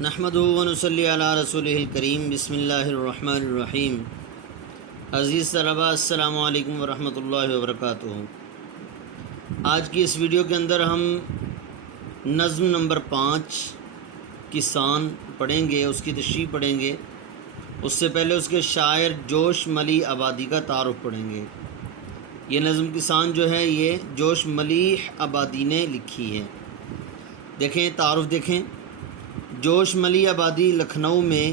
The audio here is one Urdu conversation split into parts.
نحمدہ و نصلی علی رسولہ الکریم بسم اللہ الرحمن الرحیم۔ عزیز طلباء السلام علیکم ورحمۃ اللہ وبرکاتہ۔ آج کی اس ویڈیو کے اندر ہم نظم نمبر 5 کسان پڑھیں گے، اس کی تشریح پڑھیں گے۔ اس سے پہلے اس کے شاعر جوش ملیح آبادی کا تعارف پڑھیں گے۔ یہ نظم کسان جو ہے یہ جوش ملیح آبادی نے لکھی ہے۔ دیکھیں تعارف دیکھیں۔ جوش ملیح آبادی لکھنؤ میں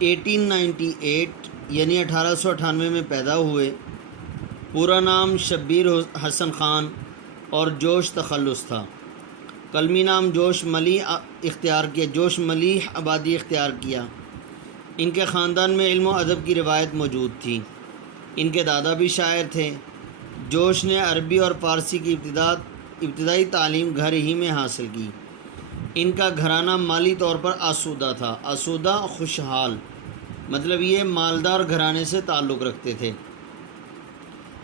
1898 یعنی 1898 میں پیدا ہوئے۔ پورا نام شبیر حسن خان اور جوش تخلص تھا۔ قلمی نام جوش ملیح جوش ملیح آبادی اختیار کیا۔ ان کے خاندان میں علم و ادب کی روایت موجود تھی۔ ان کے دادا بھی شاعر تھے۔ جوش نے عربی اور فارسی کی ابتدائی تعلیم گھر ہی میں حاصل کی۔ ان کا گھرانہ مالی طور پر آسودہ تھا۔ آسودہ خوشحال مطلب یہ مالدار گھرانے سے تعلق رکھتے تھے۔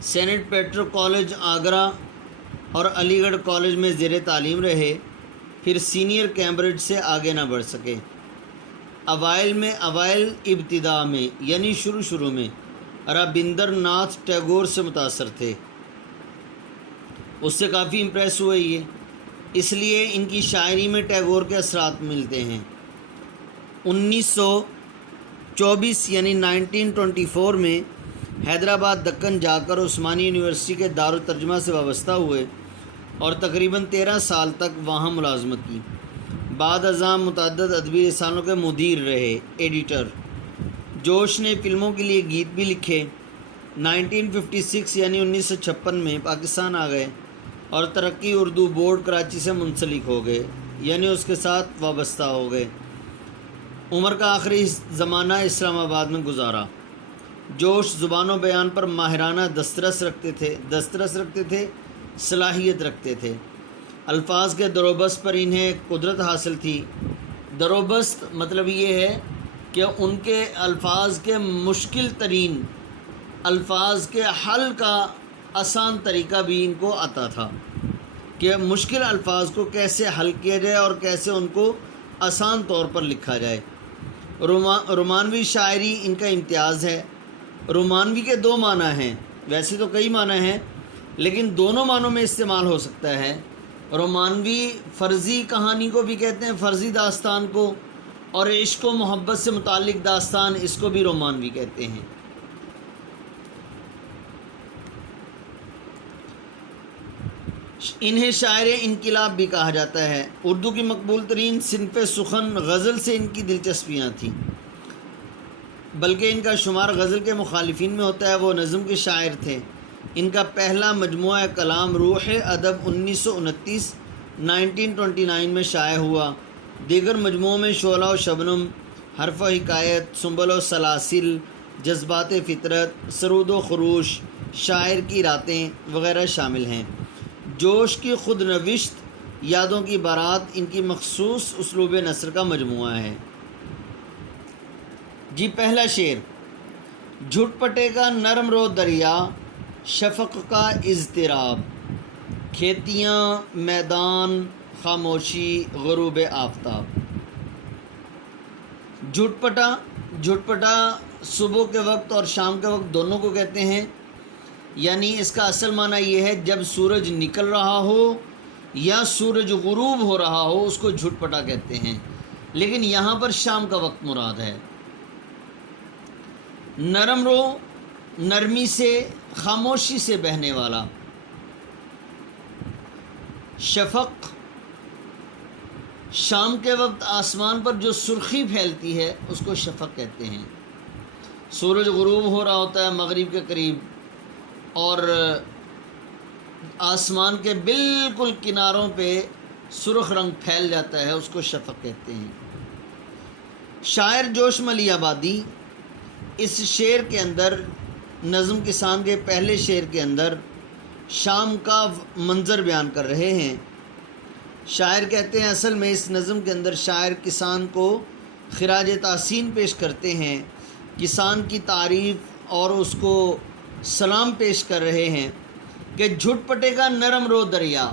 سینٹ پیٹر کالج آگرہ اور علی گڑھ کالج میں زیر تعلیم رہے، پھر سینئر کیمبرج سے آگے نہ بڑھ سکے۔ اوائل ابتدا میں یعنی شروع میں رابندر ناتھ ٹیگور سے متاثر تھے، اس سے کافی امپریس ہوئے یہ، اس لیے ان کی شاعری میں ٹیگور کے اثرات ملتے ہیں۔ 1924 یعنی 1924 میں حیدرآباد دکن جا کر عثمانی یونیورسٹی کے دارالترجمہ سے وابستہ ہوئے اور تقریباً 13 سال تک وہاں ملازمت کی۔ بعد ازاں متعدد ادبی رسالوں کے مدیر رہے، ایڈیٹر۔ جوش نے فلموں کے لیے گیت بھی لکھے۔ 1956 یعنی 1956 میں پاکستان آ گئے اور ترقی اردو بورڈ کراچی سے منسلک ہو گئے، یعنی اس کے ساتھ وابستہ ہو گئے۔ عمر کا آخری زمانہ اسلام آباد میں گزارا۔ جوش زبان و بیان پر ماہرانہ دسترس رکھتے تھے، صلاحیت رکھتے تھے۔ الفاظ کے دروبست پر انہیں قدرت حاصل تھی۔ دروبست مطلب یہ ہے کہ ان کے الفاظ کے مشکل ترین الفاظ کے حل کا آسان طریقہ بھی ان کو آتا تھا کہ مشکل الفاظ کو کیسے حل کیا جائے اور کیسے ان کو آسان طور پر لکھا جائے۔ رومانوی شاعری ان کا امتیاز ہے۔ رومانوی کے 2 معنی ہیں، ویسے تو کئی معنی ہیں لیکن دونوں معنوں میں استعمال ہو سکتا ہے۔ رومانوی فرضی کہانی کو بھی کہتے ہیں، فرضی داستان کو، اور عشق و محبت سے متعلق داستان، اس کو بھی رومانوی کہتے ہیں۔ انہیں شاعر انقلاب بھی کہا جاتا ہے۔ اردو کی مقبول ترین صنف سخن غزل سے ان کی دلچسپیاں تھیں، بلکہ ان کا شمار غزل کے مخالفین میں ہوتا ہے۔ وہ نظم کے شاعر تھے۔ ان کا پہلا مجموعہ کلام روح ادب 1929 میں شائع ہوا۔ دیگر مجموعوں میں شعلہ و شبنم، حرف و حکایت، سنبل و سلاسل، جذبات فطرت، سرود و خروش، شاعر کی راتیں وغیرہ شامل ہیں۔ جوش کی خود نوشت یادوں کی بارات ان کی مخصوص اسلوب نثر کا مجموعہ ہے۔ جی پہلا شعر: جھٹ پٹے کا نرم رو دریا، شفق کا اضطراب، کھیتیاں میدان خاموشی غروب آفتاب۔ جھٹ پٹا صبح کے وقت اور شام کے وقت دونوں کو کہتے ہیں، یعنی اس کا اصل معنی یہ ہے جب سورج نکل رہا ہو یا سورج غروب ہو رہا ہو اس کو جھٹ پٹا کہتے ہیں، لیکن یہاں پر شام کا وقت مراد ہے۔ نرم رو نرمی سے، خاموشی سے بہنے والا۔ شفق شام کے وقت آسمان پر جو سرخی پھیلتی ہے اس کو شفق کہتے ہیں۔ سورج غروب ہو رہا ہوتا ہے مغرب کے قریب اور آسمان کے بالکل کناروں پہ سرخ رنگ پھیل جاتا ہے، اس کو شفق کہتے ہیں۔ شاعر جوش ملیح آبادی اس شعر کے اندر، نظم کسان کے پہلے شعر کے اندر شام کا منظر بیان کر رہے ہیں۔ شاعر کہتے ہیں اصل میں اس نظم کے اندر شاعر کسان کو خراج تحسین پیش کرتے ہیں، کسان کی تعریف اور اس کو سلام پیش کر رہے ہیں کہ جھٹ پٹے کا نرم رو دریا،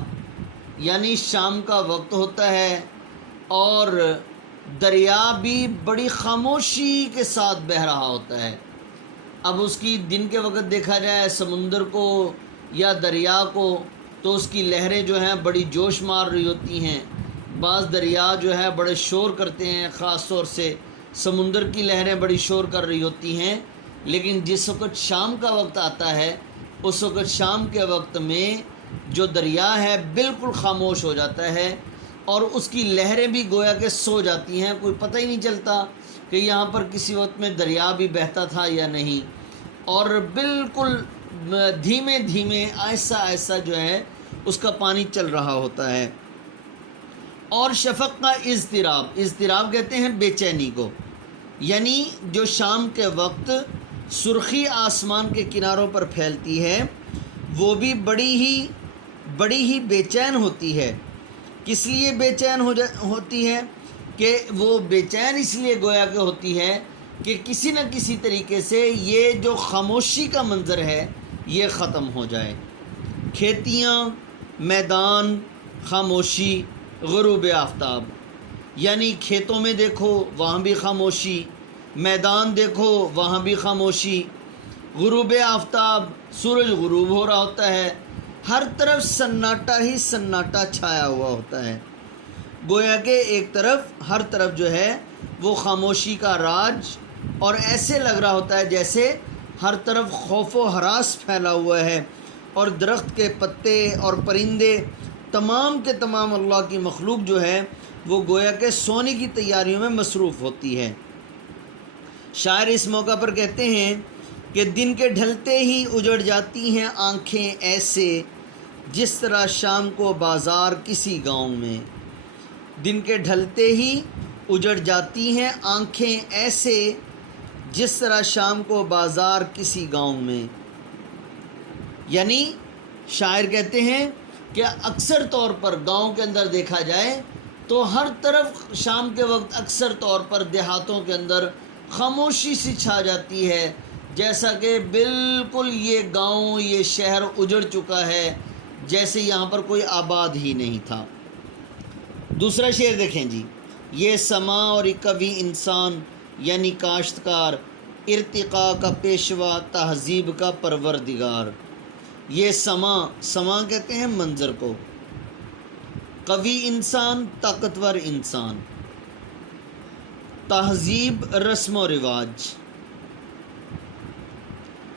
یعنی شام کا وقت ہوتا ہے اور دریا بھی بڑی خاموشی کے ساتھ بہہ رہا ہوتا ہے۔ اب اس کی دن کے وقت دیکھا جائے سمندر کو یا دریا کو تو اس کی لہریں جو ہیں بڑی جوش مار رہی ہوتی ہیں، بعض دریا جو ہے بڑے شور کرتے ہیں، خاص طور سے سمندر کی لہریں بڑی شور کر رہی ہوتی ہیں، لیکن جس وقت شام کا وقت آتا ہے اس وقت شام کے وقت میں جو دریا ہے بالکل خاموش ہو جاتا ہے اور اس کی لہریں بھی گویا کہ سو جاتی ہیں، کوئی پتہ ہی نہیں چلتا کہ یہاں پر کسی وقت میں دریا بھی بہتا تھا یا نہیں، اور بالکل دھیمے دھیمے آہستہ آہستہ جو ہے اس کا پانی چل رہا ہوتا ہے۔ اور شفق کا اضطراب کہتے ہیں بے چینی کو، یعنی جو شام کے وقت سرخی آسمان کے کناروں پر پھیلتی ہے وہ بھی بڑی ہی بے چین ہوتی ہے۔ کس لیے بے چین ہوتی ہے؟ کہ وہ بے چین اس لیے گویا کہ ہوتی ہے کہ کسی نہ کسی طریقے سے یہ جو خاموشی کا منظر ہے یہ ختم ہو جائے۔ کھیتیاں، میدان، خاموشی، غروب آفتاب، یعنی کھیتوں میں دیکھو وہاں بھی خاموشی، میدان دیکھو وہاں بھی خاموشی، غروب آفتاب، سورج غروب ہو رہا ہوتا ہے، ہر طرف سناٹا ہی سناٹا چھایا ہوا ہوتا ہے، گویا کہ ایک طرف ہر طرف جو ہے وہ خاموشی کا راج، اور ایسے لگ رہا ہوتا ہے جیسے ہر طرف خوف و ہراس پھیلا ہوا ہے، اور درخت کے پتے اور پرندے تمام کے تمام اللہ کی مخلوق جو ہے وہ گویا کہ سونے کی تیاریوں میں مصروف ہوتی ہے۔ شاعر اس موقع پر کہتے ہیں کہ دن کے ڈھلتے ہی اجڑ جاتی ہیں آنکھیں ایسے جس طرح شام کو بازار کسی گاؤں میں، دن کے ڈھلتے ہی اجڑ جاتی ہیں آنکھیں ایسے جس طرح شام کو بازار کسی گاؤں میں، یعنی شاعر کہتے ہیں کہ اکثر طور پر گاؤں کے اندر دیکھا جائے تو ہر طرف شام کے وقت اکثر طور پر دیہاتوں کے اندر خاموشی سی چھا جاتی ہے، جیسا کہ بالکل یہ گاؤں یہ شہر اجڑ چکا ہے، جیسے یہاں پر کوئی آباد ہی نہیں تھا۔ دوسرا شعر دیکھیں جی، یہ سماں اور قوی انسان یعنی کاشتکار، ارتقاء کا پیشوا تہذیب کا پروردگار۔ یہ سماں کہتے ہیں منظر کو، قوی انسان طاقتور انسان، تہذیب رسم و رواج،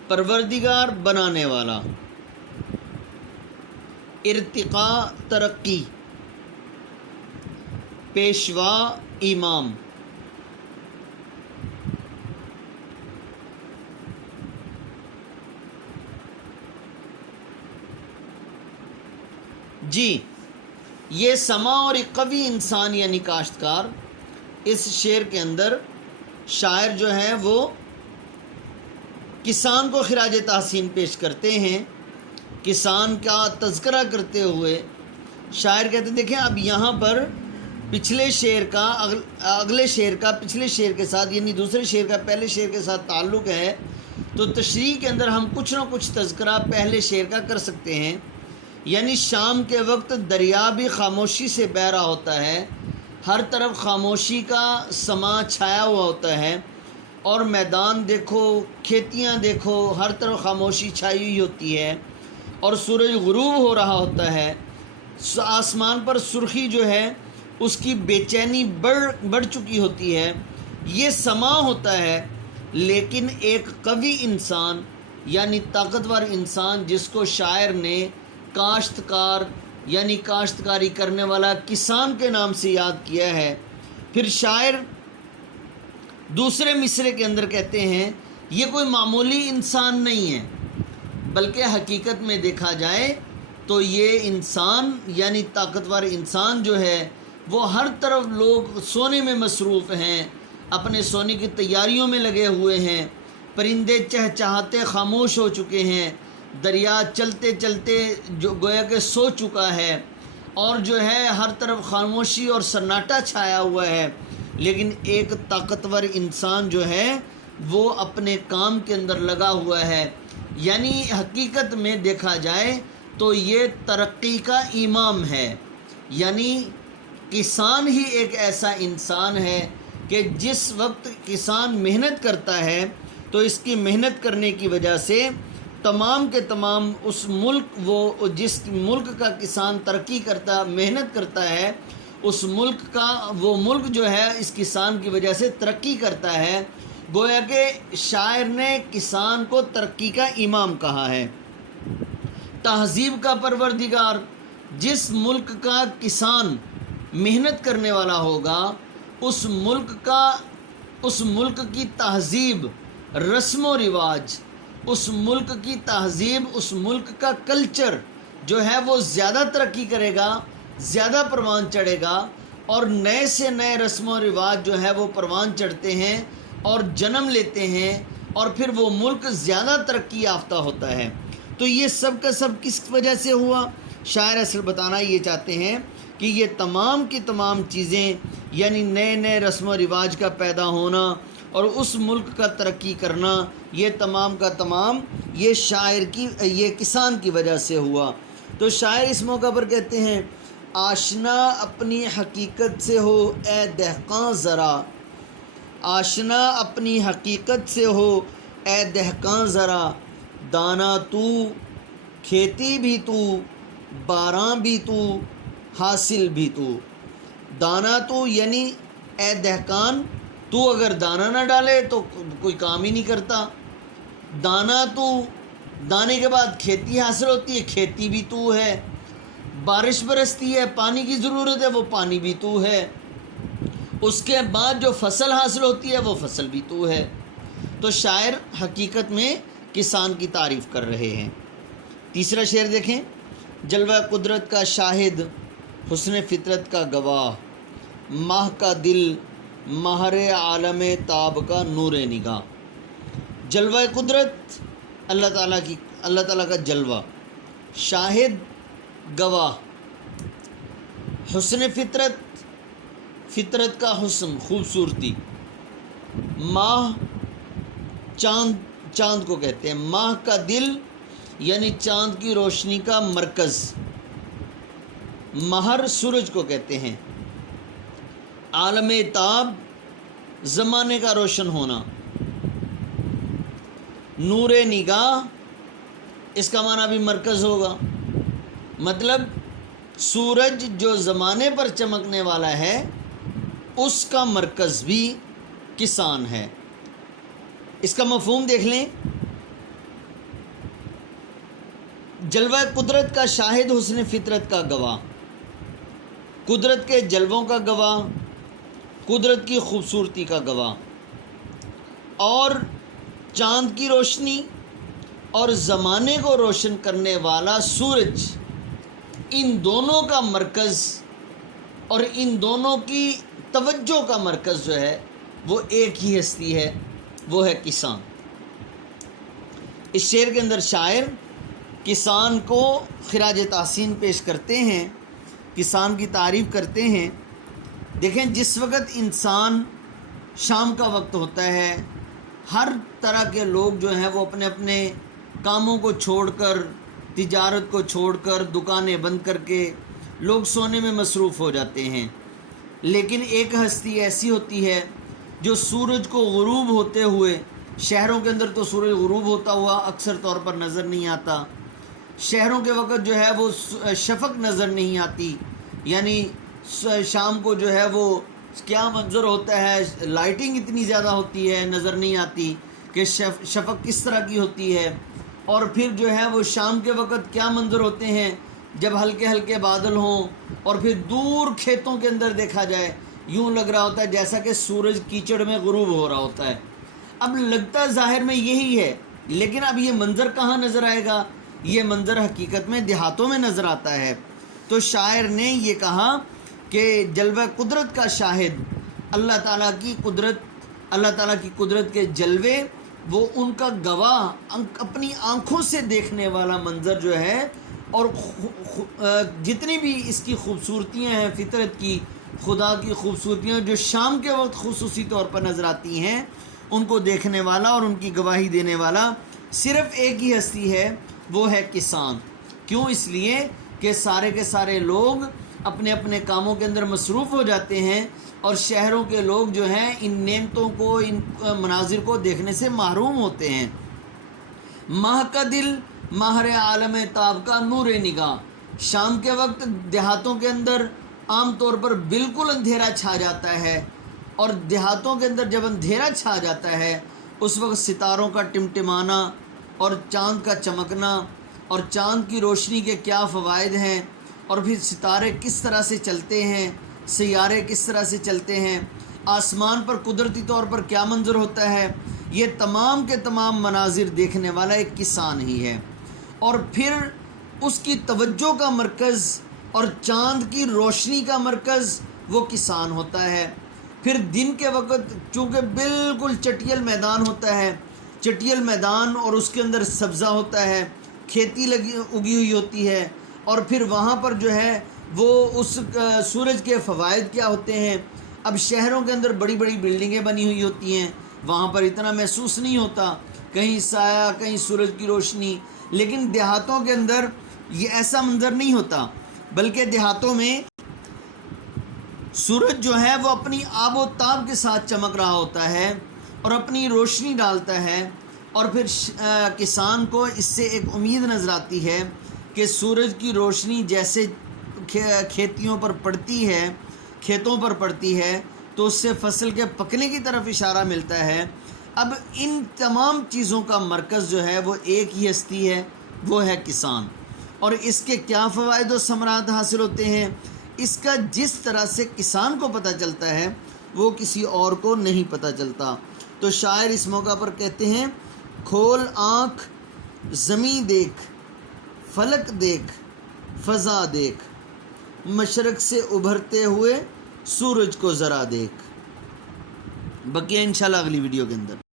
پروردگار بنانے والا، ارتقاء ترقی، پیشوا امام۔ جی یہ سماں اور قوی انسان یعنی کاشتکار، اس شعر کے اندر شاعر جو ہیں وہ کسان کو خراج تحسین پیش کرتے ہیں، کسان کا تذکرہ کرتے ہوئے شاعر کہتے ہیں دیکھیں اب یہاں پر پچھلے شعر کا اگلے شعر کا پچھلے شعر کے ساتھ یعنی دوسرے شعر کا پہلے شعر کے ساتھ تعلق ہے، تو تشریح کے اندر ہم کچھ نہ کچھ تذکرہ پہلے شعر کا کر سکتے ہیں، یعنی شام کے وقت دریا بھی خاموشی سے بہہ رہا ہوتا ہے، ہر طرف خاموشی کا سماں چھایا ہوا ہوتا ہے، اور میدان دیکھو، کھیتیاں دیکھو، ہر طرف خاموشی چھائی ہوئی ہوتی ہے، اور سورج غروب ہو رہا ہوتا ہے، آسمان پر سرخی جو ہے اس کی بے چینی بڑھ چکی ہوتی ہے، یہ سماں ہوتا ہے، لیکن ایک قوی انسان یعنی طاقتور انسان جس کو شاعر نے کاشتکار یعنی کاشتکاری کرنے والا کسان کے نام سے یاد کیا ہے، پھر شاعر دوسرے مصرے کے اندر کہتے ہیں یہ کوئی معمولی انسان نہیں ہے، بلکہ حقیقت میں دیکھا جائے تو یہ انسان یعنی طاقتور انسان جو ہے وہ ہر طرف لوگ سونے میں مصروف ہیں، اپنے سونے کی تیاریوں میں لگے ہوئے ہیں، پرندے چہچہاتے خاموش ہو چکے ہیں، دریا چلتے چلتے جو گویا کہ سو چکا ہے، اور جو ہے ہر طرف خاموشی اور سناٹا چھایا ہوا ہے، لیکن ایک طاقتور انسان جو ہے وہ اپنے کام کے اندر لگا ہوا ہے، یعنی حقیقت میں دیکھا جائے تو یہ ترقی کا امام ہے، یعنی کسان ہی ایک ایسا انسان ہے کہ جس وقت کسان محنت کرتا ہے تو اس کی محنت کرنے کی وجہ سے تمام کے تمام اس ملک، وہ جس ملک کا کسان ترقی کرتا، محنت کرتا ہے، اس ملک کا، وہ ملک جو ہے اس کسان کی وجہ سے ترقی کرتا ہے۔ گویا کہ شاعر نے کسان کو ترقی کا امام کہا ہے، تہذیب کا پروردگار۔ جس ملک کا کسان محنت کرنے والا ہوگا، اس ملک کی تہذیب، رسم و رواج، اس ملک کی تہذیب، اس ملک کا کلچر جو ہے وہ زیادہ ترقی کرے گا، زیادہ پروان چڑھے گا، اور نئے سے نئے رسم و رواج جو ہے وہ پروان چڑھتے ہیں اور جنم لیتے ہیں، اور پھر وہ ملک زیادہ ترقی یافتہ ہوتا ہے۔ تو یہ سب کا سب کس وجہ سے ہوا؟ شاعر اصل بتانا یہ چاہتے ہیں کہ یہ تمام کی تمام چیزیں، یعنی نئے نئے رسم و رواج کا پیدا ہونا اور اس ملک کا ترقی کرنا، یہ تمام کا تمام یہ کسان کی وجہ سے ہوا۔ تو شاعر اس موقع پر کہتے ہیں، آشنا اپنی حقیقت سے ہو اے دہقاں ذرا، آشنا اپنی حقیقت سے ہو اے دہقاں ذرا، دانا تو، کھیتی بھی تو، باراں بھی تو، حاصل بھی تو۔ دانا تو یعنی اے دہقان، تو اگر دانا نہ ڈالے تو کوئی کام ہی نہیں کرتا۔ دانا تو، دانے کے بعد کھیتی حاصل ہوتی ہے، کھیتی بھی تو ہے۔ بارش برستی ہے، پانی کی ضرورت ہے، وہ پانی بھی تو ہے۔ اس کے بعد جو فصل حاصل ہوتی ہے وہ فصل بھی تو ہے۔ تو شاعر حقیقت میں کسان کی تعریف کر رہے ہیں۔ تیسرا شعر دیکھیں، جلوہ قدرت کا شاہد، حسن فطرت کا گواہ، ماہ کا دل، مہر عالم تاب کا نور نگاہ۔ جلوہ قدرت اللہ تعالیٰ کا جلوہ، شاہد گواہ، حسن فطرت، فطرت کا حسن، خوبصورتی، ماہ چاند کو کہتے ہیں، ماہ کا دل یعنی چاند کی روشنی کا مرکز، مہر سورج کو کہتے ہیں، عالم تاب زمانے کا روشن ہونا، نور نگاہ اس کا معنی بھی مرکز ہوگا، مطلب سورج جو زمانے پر چمکنے والا ہے اس کا مرکز بھی کسان ہے۔ اس کا مفہوم دیکھ لیں، جلوہ قدرت کا شاہد، حسن فطرت کا گواہ، قدرت کے جلووں کا گواہ، قدرت کی خوبصورتی کا گواہ، اور چاند کی روشنی اور زمانے کو روشن کرنے والا سورج، ان دونوں کا مرکز اور ان دونوں کی توجہ کا مرکز جو ہے وہ ایک ہی ہستی ہے، وہ ہے کسان۔ اس شعر کے اندر شاعر کسان کو خراج تحسین پیش کرتے ہیں، کسان کی تعریف کرتے ہیں۔ دیکھیں، جس وقت انسان، شام کا وقت ہوتا ہے، ہر طرح کے لوگ جو ہیں وہ اپنے اپنے کاموں کو چھوڑ کر، تجارت کو چھوڑ کر، دکانیں بند کر کے لوگ سونے میں مصروف ہو جاتے ہیں، لیکن ایک ہستی ایسی ہوتی ہے جو سورج کو غروب ہوتے ہوئے، شہروں کے اندر تو سورج غروب ہوتا ہوا اکثر طور پر نظر نہیں آتا، شہروں کے وقت جو ہے وہ شفق نظر نہیں آتی، یعنی شام کو جو ہے وہ کیا منظر ہوتا ہے، لائٹنگ اتنی زیادہ ہوتی ہے، نظر نہیں آتی کہ شفق کس طرح کی ہوتی ہے، اور پھر جو ہے وہ شام کے وقت کیا منظر ہوتے ہیں جب ہلکے ہلکے بادل ہوں اور پھر دور کھیتوں کے اندر دیکھا جائے، یوں لگ رہا ہوتا ہے جیسا کہ سورج کیچڑ میں غروب ہو رہا ہوتا ہے۔ اب لگتا ظاہر میں یہی ہے، لیکن اب یہ منظر کہاں نظر آئے گا؟ یہ منظر حقیقت میں دیہاتوں میں نظر آتا ہے۔ تو شاعر نے یہ کہا کہ جلوہ قدرت کا شاہد، اللہ تعالیٰ کی قدرت کے جلوے، وہ ان کا گواہ، اپنی آنکھوں سے دیکھنے والا منظر جو ہے، اور جتنی بھی اس کی خوبصورتیاں ہیں فطرت کی، خدا کی خوبصورتیاں جو شام کے وقت خصوصی طور پر نظر آتی ہیں، ان کو دیکھنے والا اور ان کی گواہی دینے والا صرف ایک ہی ہستی ہے، وہ ہے کسان۔ کیوں؟ اس لیے کہ سارے کے سارے لوگ اپنے اپنے کاموں کے اندر مصروف ہو جاتے ہیں اور شہروں کے لوگ جو ہیں ان نعمتوں کو، ان مناظر کو دیکھنے سے محروم ہوتے ہیں۔ ماہ کا دل ماہر عالم تاب کا نور نگاہ، شام کے وقت دیہاتوں کے اندر عام طور پر بالکل اندھیرا چھا جاتا ہے، اور دیہاتوں کے اندر جب اندھیرا چھا جاتا ہے اس وقت ستاروں کا ٹمٹمانا اور چاند کا چمکنا، اور چاند کی روشنی کے کیا فوائد ہیں، اور پھر ستارے کس طرح سے چلتے ہیں، سیارے کس طرح سے چلتے ہیں، آسمان پر قدرتی طور پر کیا منظر ہوتا ہے، یہ تمام کے تمام مناظر دیکھنے والا ایک کسان ہی ہے۔ اور پھر اس کی توجہ کا مرکز اور چاند کی روشنی کا مرکز وہ کسان ہوتا ہے۔ پھر دن کے وقت چونکہ بالکل چٹیل میدان ہوتا ہے، چٹیل میدان اور اس کے اندر سبزہ ہوتا ہے، کھیتی اگی ہوئی ہوتی ہے، اور پھر وہاں پر جو ہے وہ اس سورج کے فوائد کیا ہوتے ہیں۔ اب شہروں کے اندر بڑی بڑی بلڈنگیں بنی ہوئی ہوتی ہیں، وہاں پر اتنا محسوس نہیں ہوتا، کہیں سایہ کہیں سورج کی روشنی، لیکن دیہاتوں کے اندر یہ ایسا منظر نہیں ہوتا، بلکہ دیہاتوں میں سورج جو ہے وہ اپنی آب و تاب کے ساتھ چمک رہا ہوتا ہے اور اپنی روشنی ڈالتا ہے، اور پھر کسان کو اس سے ایک امید نظر آتی ہے کہ سورج کی روشنی جیسے کھیتیوں پر پڑتی ہے، کھیتوں پر پڑتی ہے تو اس سے فصل کے پکنے کی طرف اشارہ ملتا ہے۔ اب ان تمام چیزوں کا مرکز جو ہے وہ ایک ہی ہستی ہے، وہ ہے کسان، اور اس کے کیا فوائد و ثمرات حاصل ہوتے ہیں، اس کا جس طرح سے کسان کو پتہ چلتا ہے وہ کسی اور کو نہیں پتہ چلتا۔ تو شاعر اس موقع پر کہتے ہیں، کھول آنکھ زمیں دیکھ، فلک دیکھ، فضا دیکھ، مشرق سے ابھرتے ہوئے سورج کو ذرا دیکھ۔ بقیہ انشاءاللہ اگلی ویڈیو کے اندر۔